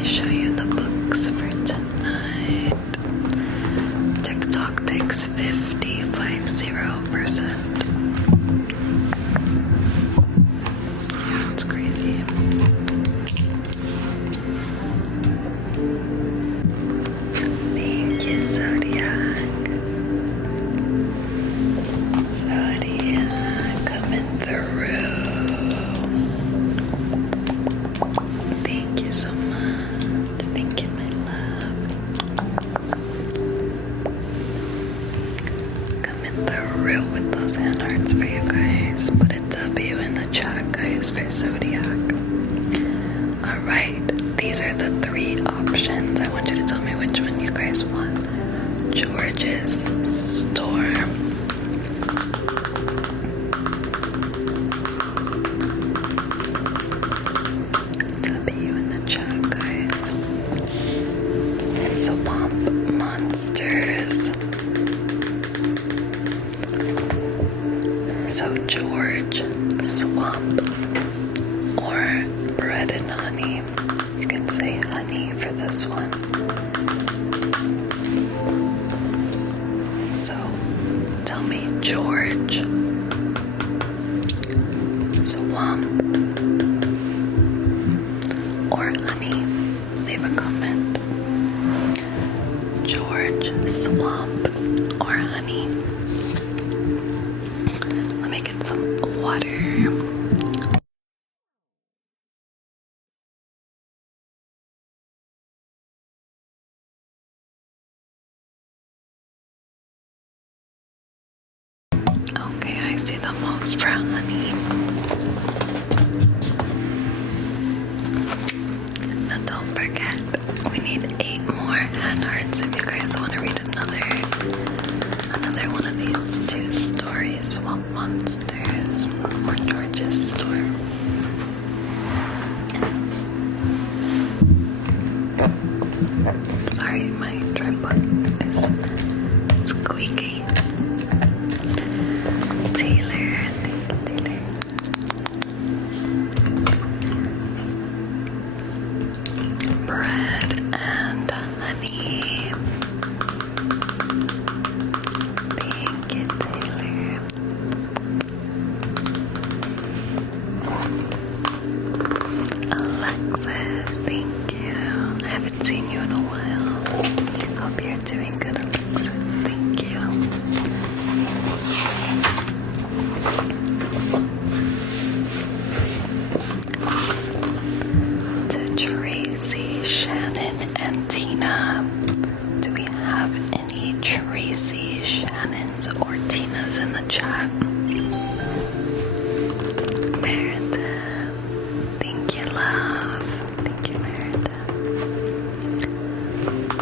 me show you the books for tonight. TikTok takes 50%. Yeah, it's crazy. Thank you, Zodiac. Zodiac coming through. Thank you so much. Thank you, my love. Coming through with those hand hearts for you guys. Put a W in the chat, guys, for Zodiac. Alright, these are the 3 options. I want you to tell me which one you guys want. George's Store. W in the chat, guys. Swamp Monsters. So George, Swamp, or Bread and Honey. You can say honey for this one. So tell me George, Swamp, or honey. Leave a comment. George, Swamp, or honey. Let me get some water. Okay, I see the most for honey. Now don't forget, we need 8 more hand hearts if you guys want to read another one of these 2 stories, Swamp Monsters or George's Store. Sorry, my tripod is squeaky. Taylor, thank you, Taylor. Bread and honey. Thank you, Taylor. Alexis, thank you. I haven't seen you in a while. Hope you're doing good, Alexis. Thank you. To Tracy, Shannon, and Tina. Do we have any Tracy, Shannons, or Tinas in the chat? Meredith, thank you, love. Thank you, Meredith.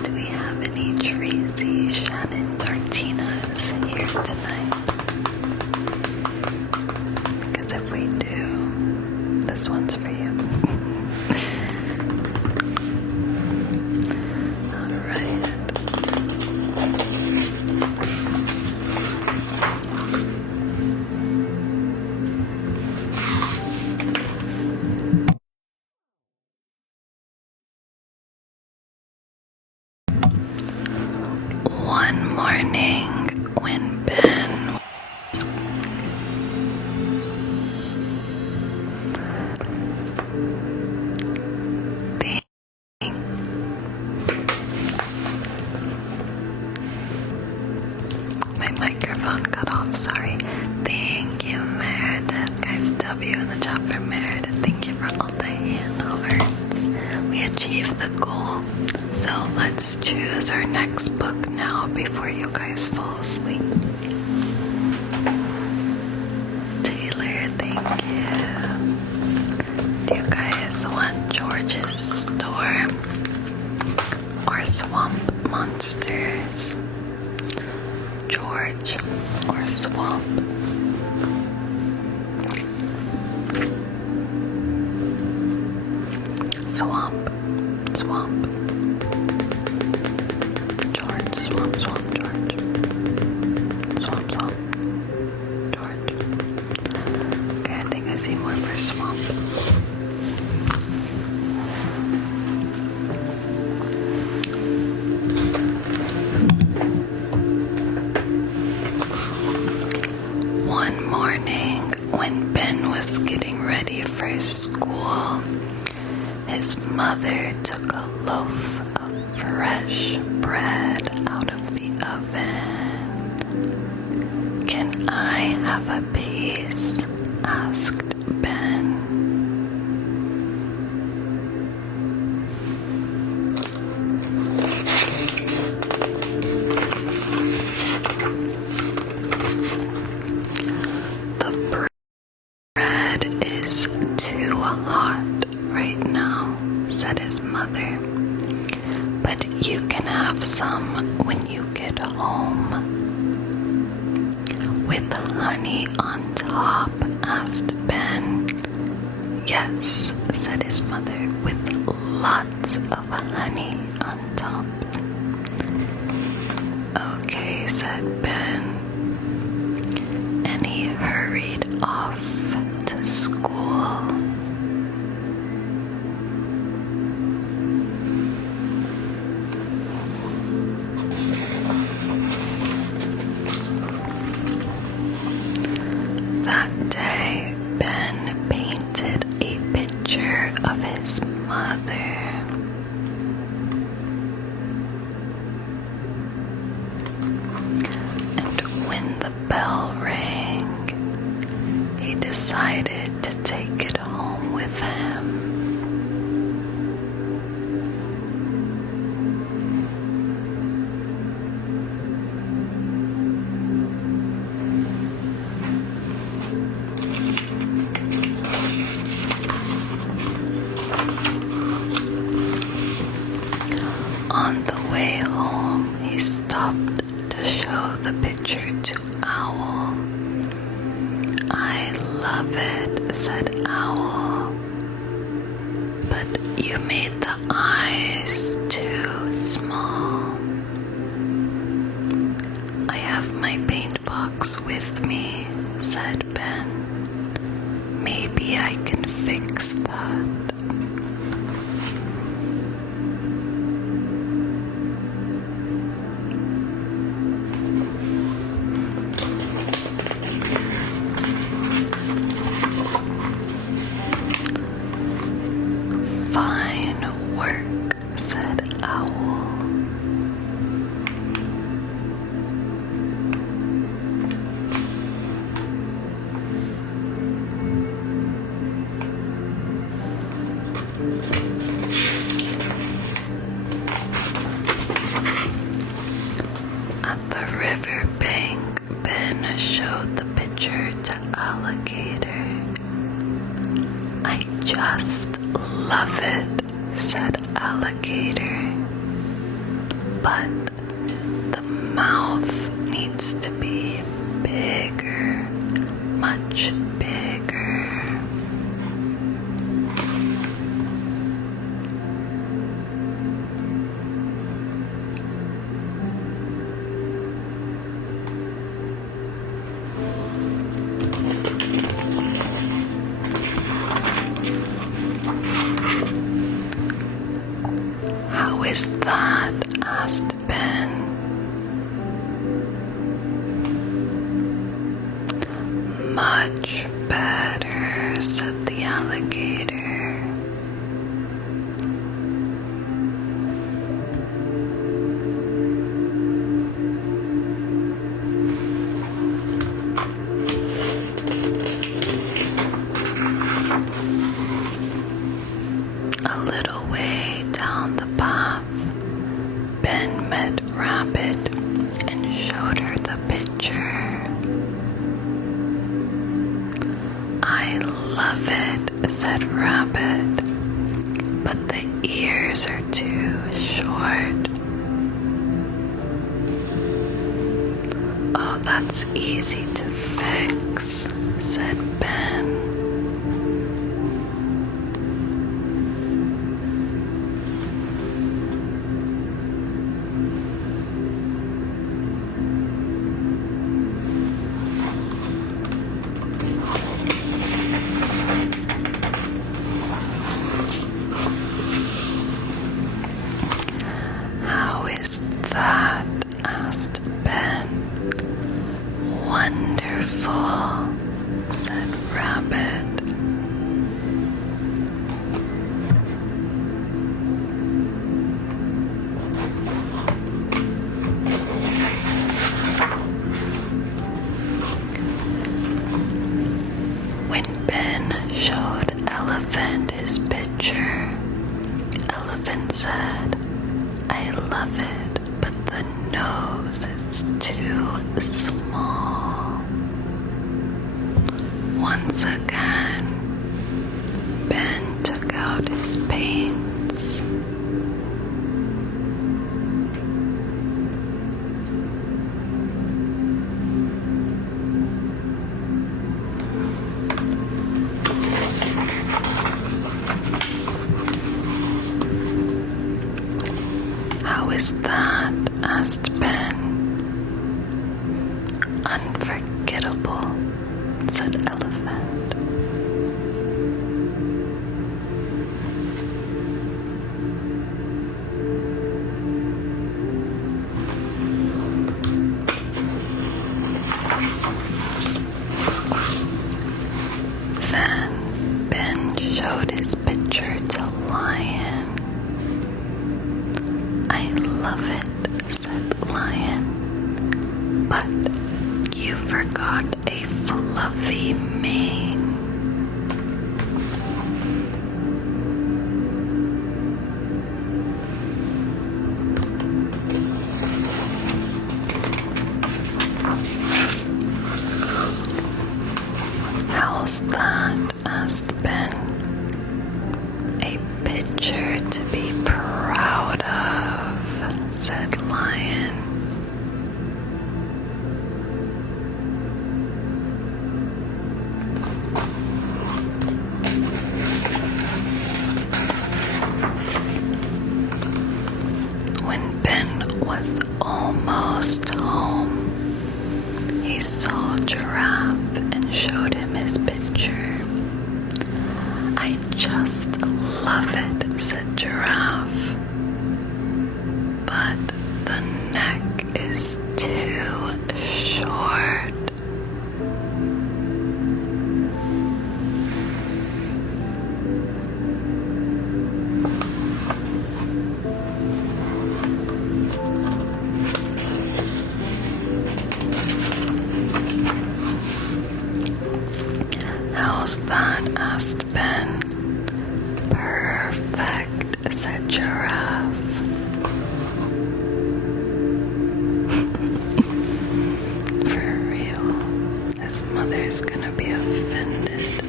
Do we have any Tracy, Shannons, or Tinas here tonight? Because if we do, this one's for you. Alright. One morning when Ben my microphone cut off, sorry. Thank you, Meredith. Guys, W in the chat for Meredith. Thank you for all the hand hearts. We achieved the goal. So let's choose our next book now before you guys fall asleep. Taylor, thank you. Do you guys want George's Store or Swamp Monsters? George or Swamp? Swamp, Swamp. George, Swamp, Swamp, George. Swamp, Swamp, George. Okay, I think I see more for Swamp. his mother took a loaf of fresh bread out of the oven. "Can I have a piece?" asked Ben. "The bread is too hot right now," said his mother, "but you can have some when you get home." "With honey on top?" asked Ben. "Yes," said his mother, "with lots of honey on top." "Okay," said Ben, and he hurried off to school. That day, Ben painted a picture of his mother. And when the bell rang, he decided to take it home with him. On the way home, he stopped to show the picture to Owl. "I love it," said Owl, "but you made the eyes too small." "I have my paint box with me," said Ben. "Maybe I can fix that." "Fine work," said Owl. At the river bank, Ben showed the picture to Alligator. "I just love it," said Alligator. "But the mouth needs to be bigger, much bigger." "How is that?" asked Ben. "Much better," said the alligator. A little way down the path, Ben met Rabbit and showed her the picture. "I love it," said Rabbit, "but the ears are too short." "Oh, that's easy to fix," said Ben. "How is that?" asked Ben. "Wonderful," said Rabbit. elephant said, I love it, but the nose is too small. Once again, Ben took out his paints. How is that? Asked Ben. Unforgettable, said Elephant. Then Ben showed his picture to Lion. I love it, said Lion, but you forgot a fluffy mane. How's that? Asked Ben. A picture to be proud of, said Lion. When Ben was almost home, he saw Giraffe and showed him his picture. I just love it, said Giraffe. But the neck is too short. How's that? Asked Ben. Perfect, said Giraffe. For real, his mother's gonna be offended.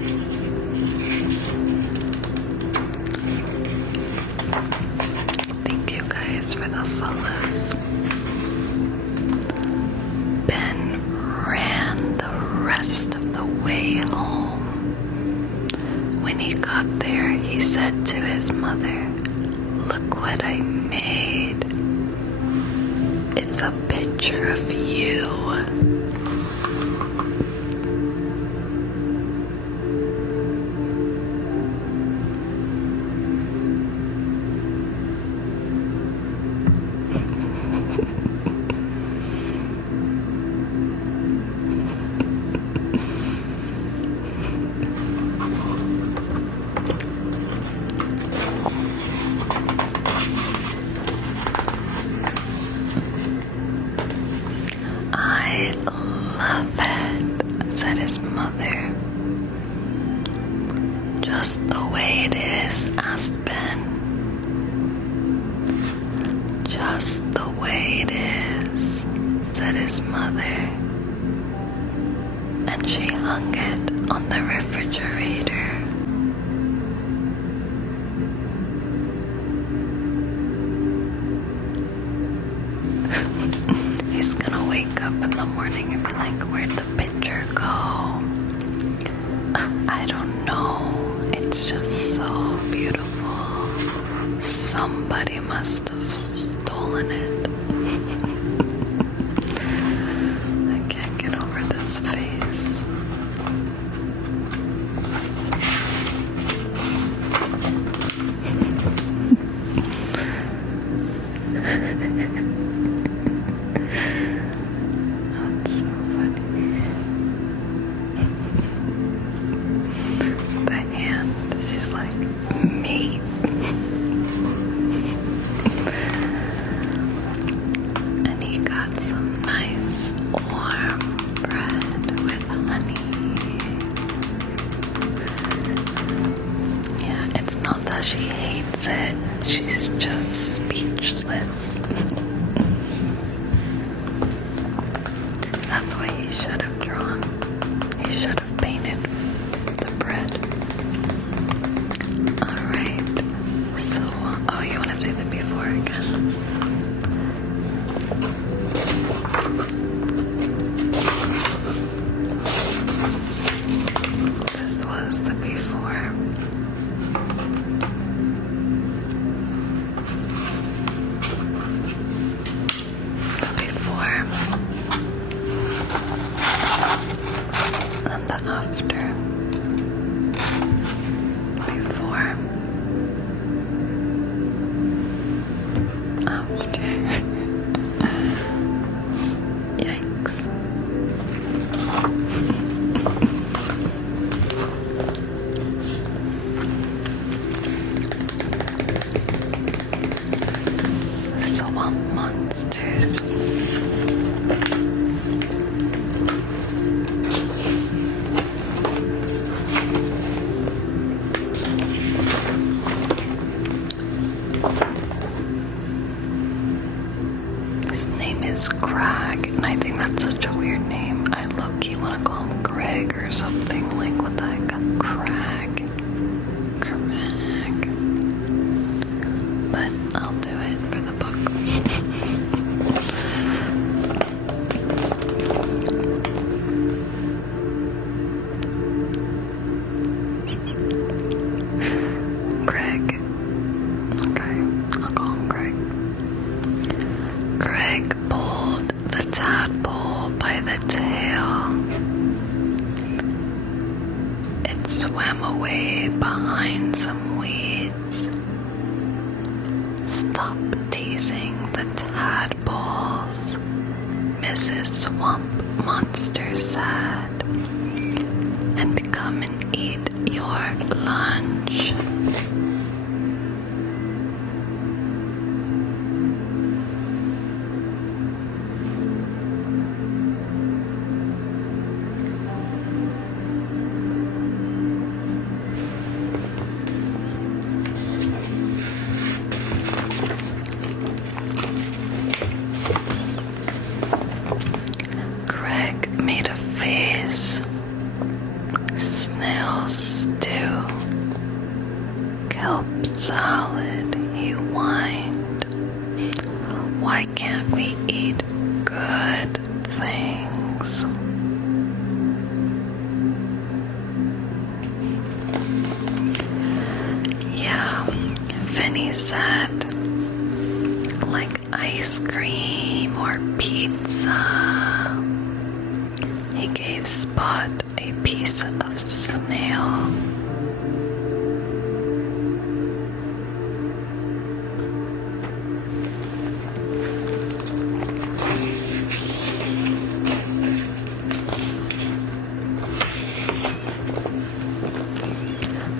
Thank you guys for the follows. Ben ran the rest of the way home. When he got there, he said to his mother, look what I made. It's a picture of you. I love it, said his mother. Just the way it is, asked Ben. Just the way it is, said his mother. And she hung it on the refrigerator. He's gonna wake up in the morning and be like, where'd the picture go? I don't know. It's just so beautiful. Somebody must have stolen it. I can't get over this face. That's so funny. The hand, she's like, me. She's just speechless. That's what he should have drawn. He should have painted the bread. Alright, so, oh, you want to see the before again? This was the before. The before and the after. Before, after. Yikes. Swamp monsters. His name is Crag, and I think that's such a weird name. I low-key want to call him Greg or something. Like, what the heck? Crag. Crag. But I'll do it for the book. Greg. Okay, I'll call him Greg. Greg pulled the tadpole by the tail. It swam away behind some weeds. Stop teasing the tadpoles, Mrs. Swamp Monster said, and come and eat your lunch. Greg made a face. Snail stew. Kelp salad, he whined. Why can't we eat good things? Yeah, Finny said, like ice cream or pizza. He gave Spot a piece of snail.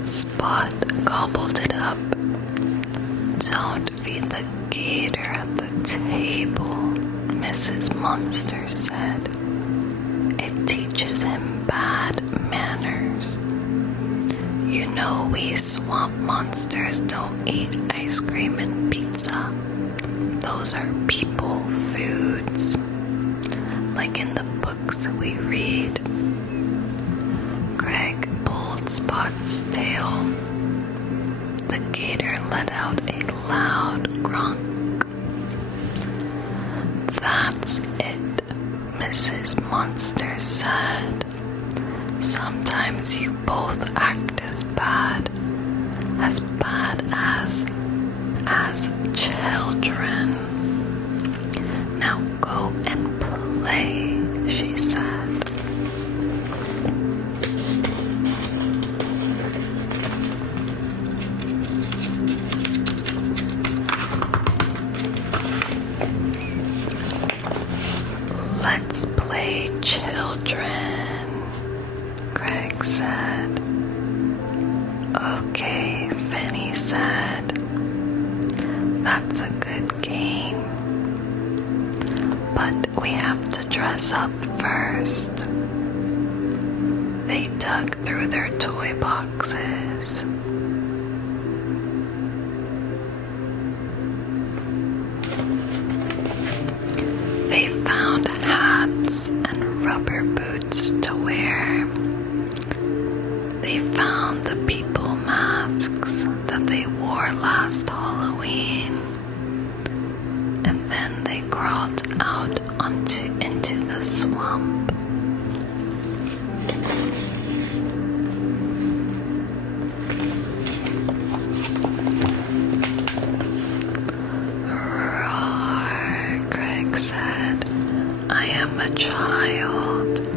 Spot gobbled it up. Don't feed the gator at the table, Mrs. Monster said. It teaches him bad manners. You know we swamp monsters don't eat ice cream and pizza. Those are people foods. Like in the books we read. Greg pulled Spot's tail. The gator let out a loud grunk. That's it, Mrs. Monster said. Sometimes you both act as bad as children. Now go and play, she said. Let's play children, Greg said. Okay, Finny said. That's a good game. But we have to dress up first. They dug through their toy boxes. rubber boots to wear. They found the people masks that they wore last Halloween, and then they crawled out into the swamp. Roar, Greg said. I am a child.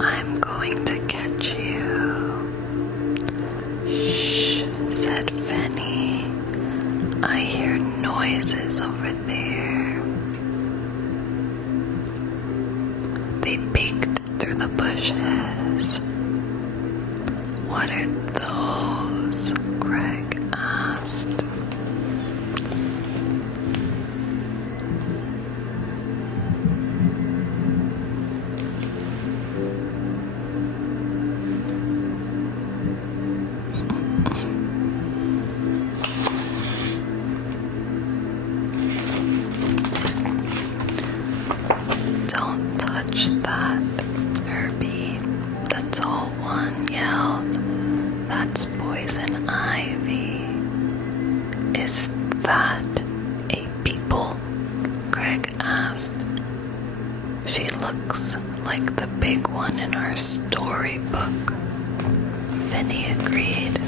I'm going to catch you. Shh, said Finny. I hear noises over there. They peeked through the bushes. What are those? Greg asked. Don't touch that, Herbie, the tall one yelled. That's poison ivy. Is that a people? Greg asked. She looks like the big one in our storybook, Finny agreed.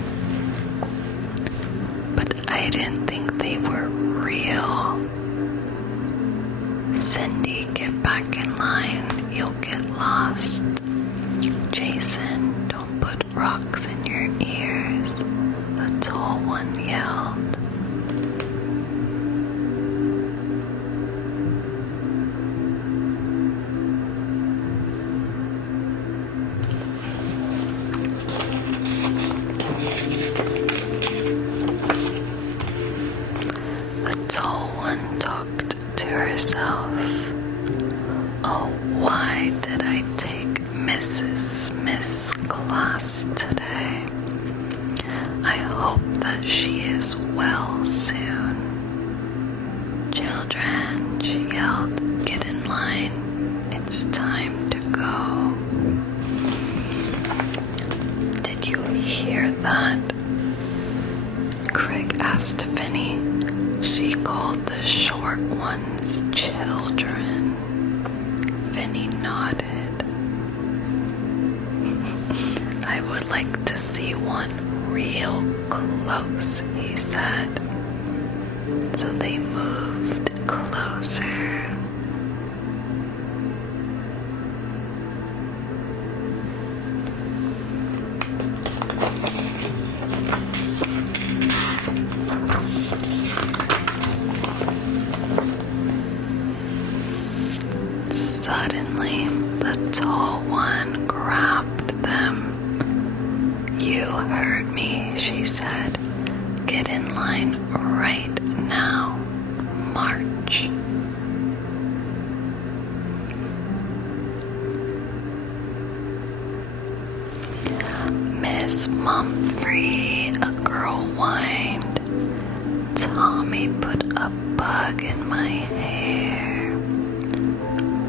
But I didn't think they were real. Cindy, get back in line. You'll get lost. Jason, don't put rocks in your ears, the tall one yelled. The tall one talked to herself. Oh, why did I take Mrs. Smith's class today? I hope that she is well soon. Children, she yelled, get in line. It's time to go. Did you hear that? Craig asked Finny. She called the short ones children. Finny nodded. I would like to see one real close, he said. So they moved closer. Suddenly, the tall one grabbed them. You heard me, she said. Get in line right now. March. Miss Mumphrey, a girl whined. Tommy put a bug in my hair.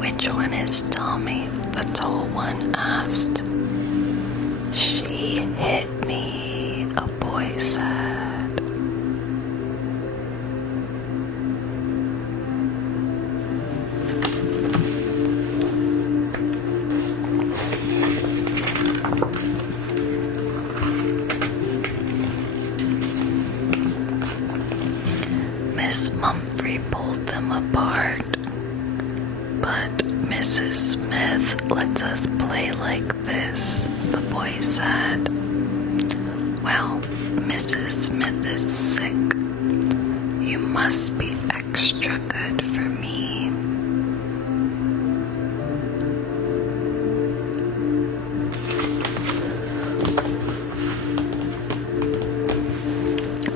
Which one is Tommy? The tall one asked. She hit me, a boy said. Miss Mumphrey pulled them apart. But Mrs. Smith lets us play like this, the boy said. Well, Mrs. Smith is sick. You must be extra good for me.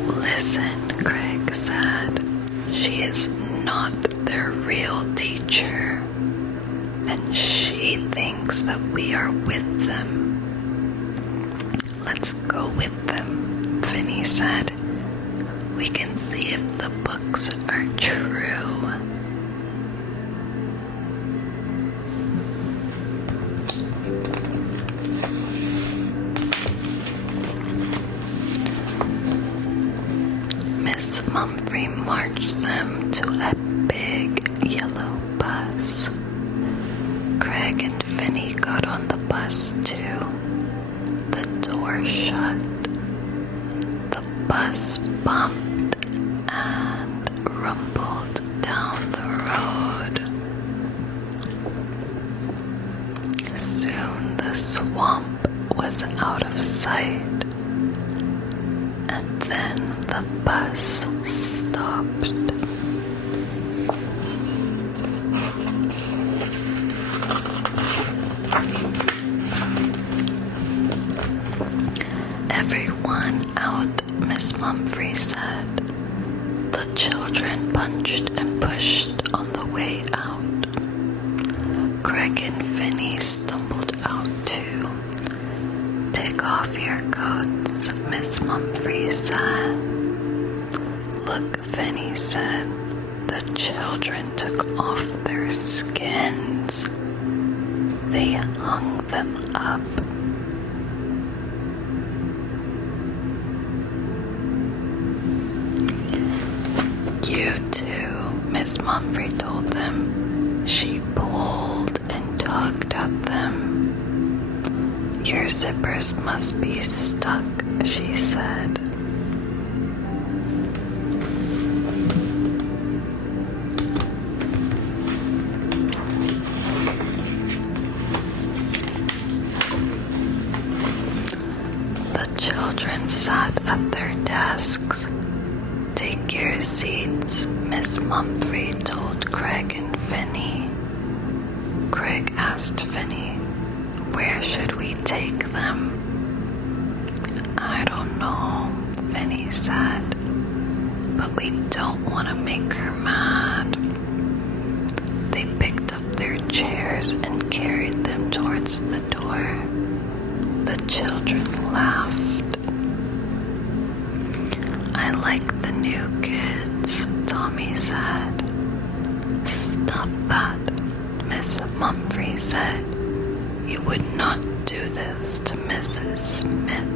Listen, Craig said. She is not their real teacher, and she thinks that we are with them. Let's go with them, Finny said. We can see if the books are true. Montgomery marched them to a big yellow bus. Craig and Finney got on the bus too. The door shut. The bus bumped and rumbled down the road. Soon the swamp was out of sight, and then the bus stopped. Everyone out, Miss Mumphrey said. The children punched and pushed on the way out. Craig and Finney stumbled out too. Take off your coats, Miss Mumphrey said. Look, Finney said. The children took off their skins. They hung them up. You too, Miss Mumphrey told them. She pulled and tugged at them. Your zippers must be stuck, she said. The children sat at their desks. Take your seats, Miss Mumphrey told Craig and Finney. Craig asked Finney, where should we take them? I don't know, Finney said, but we don't want to make her mad. They picked up their chairs and carried them towards the door. The children laughed. I like the new kids, Tommy said. Stop that, Miss Mumphrey said. You would not do this to Mrs. Smith.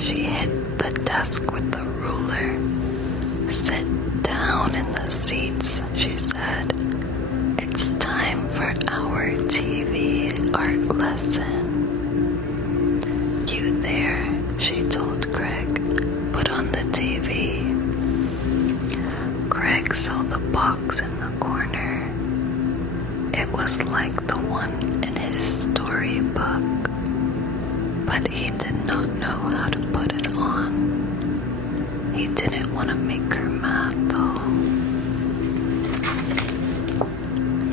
She hit the desk with the ruler. Sit down in the seats, she said. It's time for our TV art lesson. You there, she told Craig. Put on the TV. Craig saw the box in the corner. It was like the one in his storybook, but he did not know how to put it on. He didn't want to make her mad, though.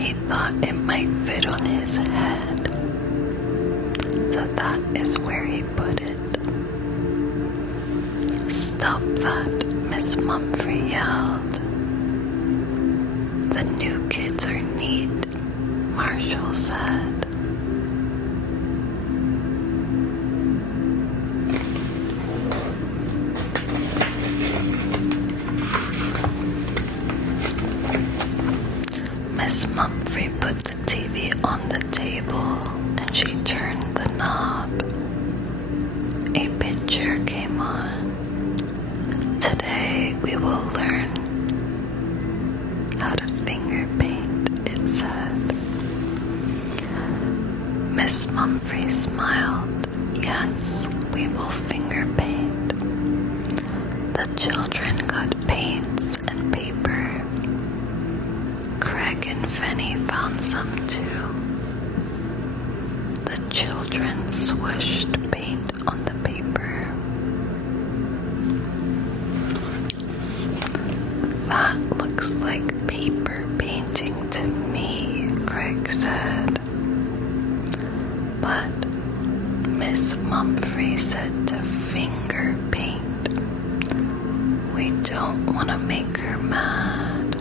He thought it might fit on his head, so that is where he put it. Stop that, Miss Mumphrey yelled. The new kids are neat, Marshall said. Miss Mumphrey put the TV on the table and she turned the knob. A picture came on. Today we will learn how to finger paint, it said. Miss Mumphrey smiled. Yes, we will finger paint. The children got paints and paper. Craig and Finney found some too. The children swished paint on the paper. That looks like paper painting to me, Craig said. But Miss Mumphrey said to finger paint. We don't want to make her mad.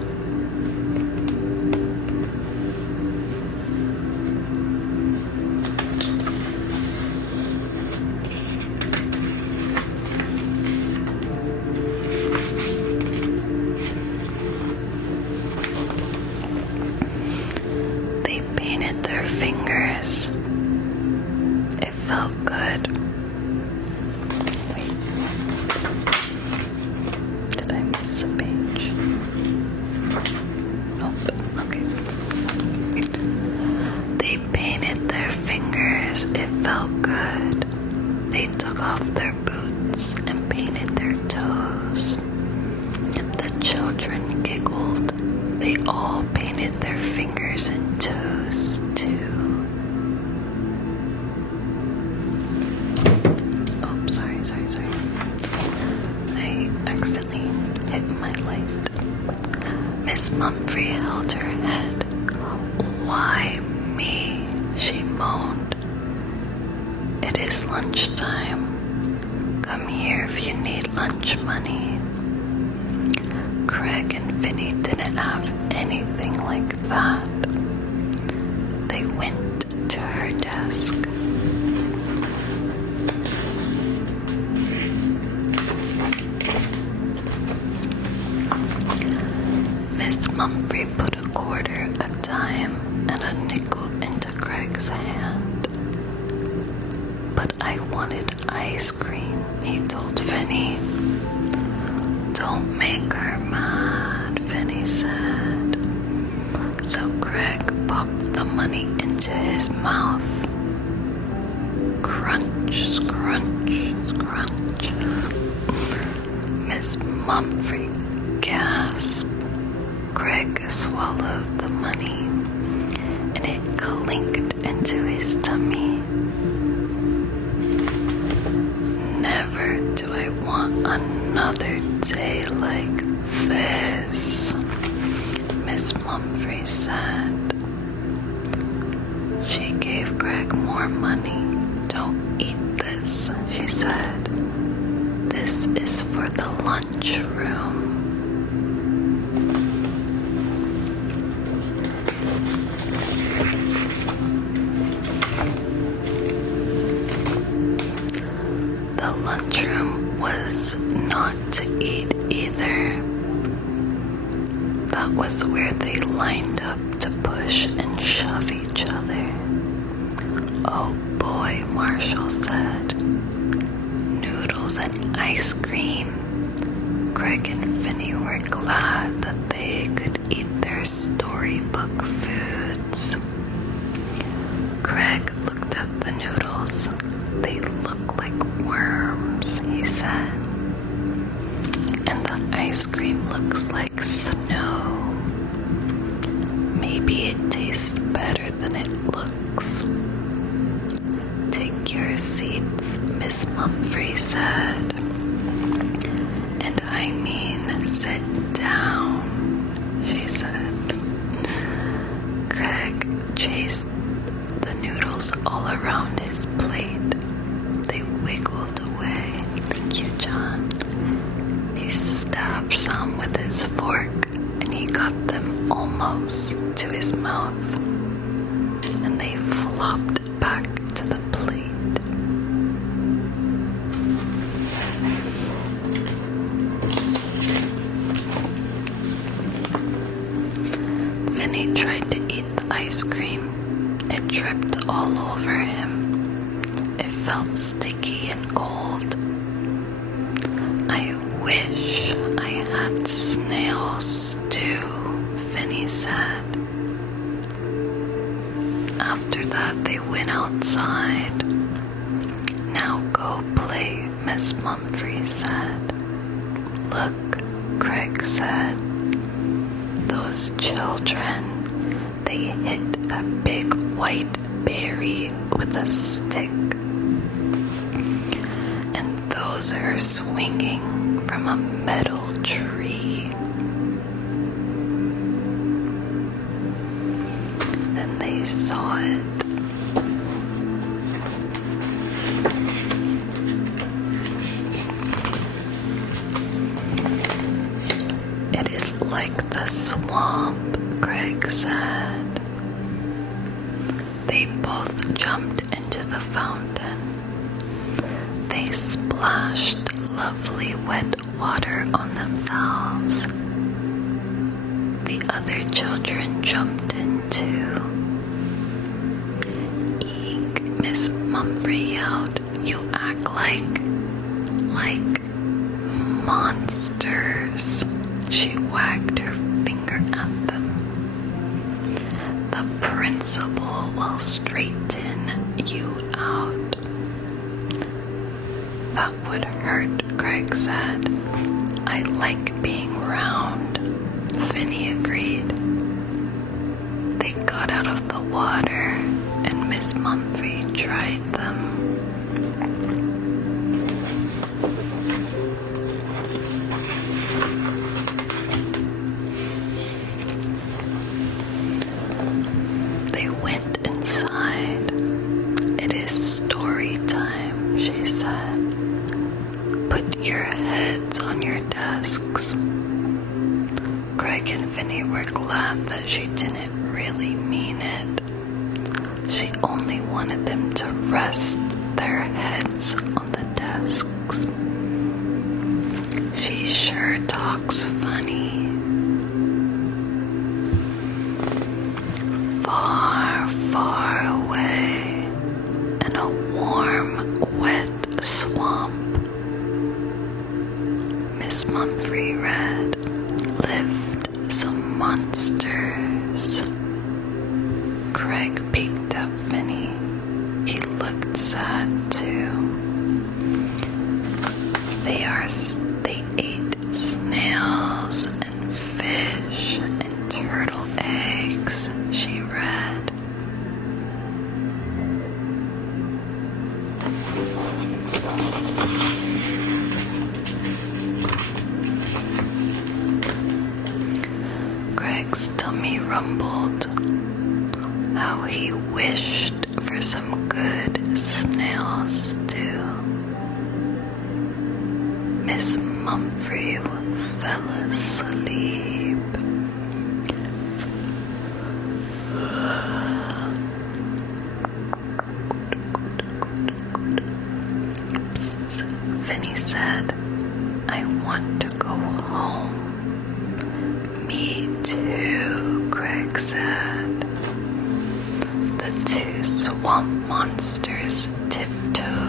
Okay. They painted their fingers, it felt good. They took off their boots and painted their toes. The children giggled. They all painted their fingers and toes too. Oh, sorry. I accidentally hit my light. Miss Mumphrey held her head. Why me? She moaned. It is lunchtime. Come here if you need lunch money. Craig and Vinny didn't have anything like that. They went to her desk. Miss Mumphrey put a quarter, a dime, and a nickel into Craig's hand. But I wanted ice cream, he told Vinny. Don't make her mad, Vinny said. So Craig popped the money into his mouth. Crunch, scrunch, scrunch. Miss Mumphrey gasped. Craig swallowed the money, and it clinked into his tummy. Never do I want another day like this, Miss Mumphrey said. She gave Craig more money. Don't eat this, she said. This is for the lunchroom. The lunchroom was not to eat either. That was where they lined up to push and shove each other. Oh boy, Marshall said. Noodles and ice cream. Craig and Vinny were glad that they could eat their storybook foods. Craig looked at the noodles. They look like worms, he said. And the ice cream looks like snow. Maybe it tastes better than it looks. Take your seats, Miss Mumphrey said. And I mean sit down, she said. Craig chased the noodles all around his plate. They wiggled away. Thank you, John. He stabbed some with his fork, and he got them almost to his mouth. And they flopped back to the plate. Vinny tried to eat the ice cream. It dripped all over him. It felt sticky and cold. I wish I had snail stew, Vinny said. After that, they went outside. Now go play, Miss Mumphrey said. Look, Craig said. Those children, they hit that big white berry with a stick. And those are swinging from a metal tree. Then they saw it. It is like the swamp, Craig said. They both jumped into the fountain. They splashed lovely wet water on themselves. The other children jumped in too. Eek, Miss Mumphrey yelled. You act like monsters. She wagged her finger at them. I'll straighten you out. That would hurt, Craig said. I like being round, Finney agreed. They got out of the water and Miss Mumphrey tried them. They went inside. It is story time, she said. Put your heads on your desks. Craig and Finney were glad that she didn't really mean it. She only wanted them to rest their heads on the desks. She sure talks funny. Far, far away in a warm, wet swamp, Miss Mumphrey read, lived some monsters. Craig peeked at Finney. He looked sad too. They ate snails and fish and turtle eggs, she read. Craig's tummy rumbled. How he wished for some good snail stew. Miss Mumphrey fell asleep. Psst, Finney said, I want to go home. Me too, Craig said. The two swamp monsters tiptoed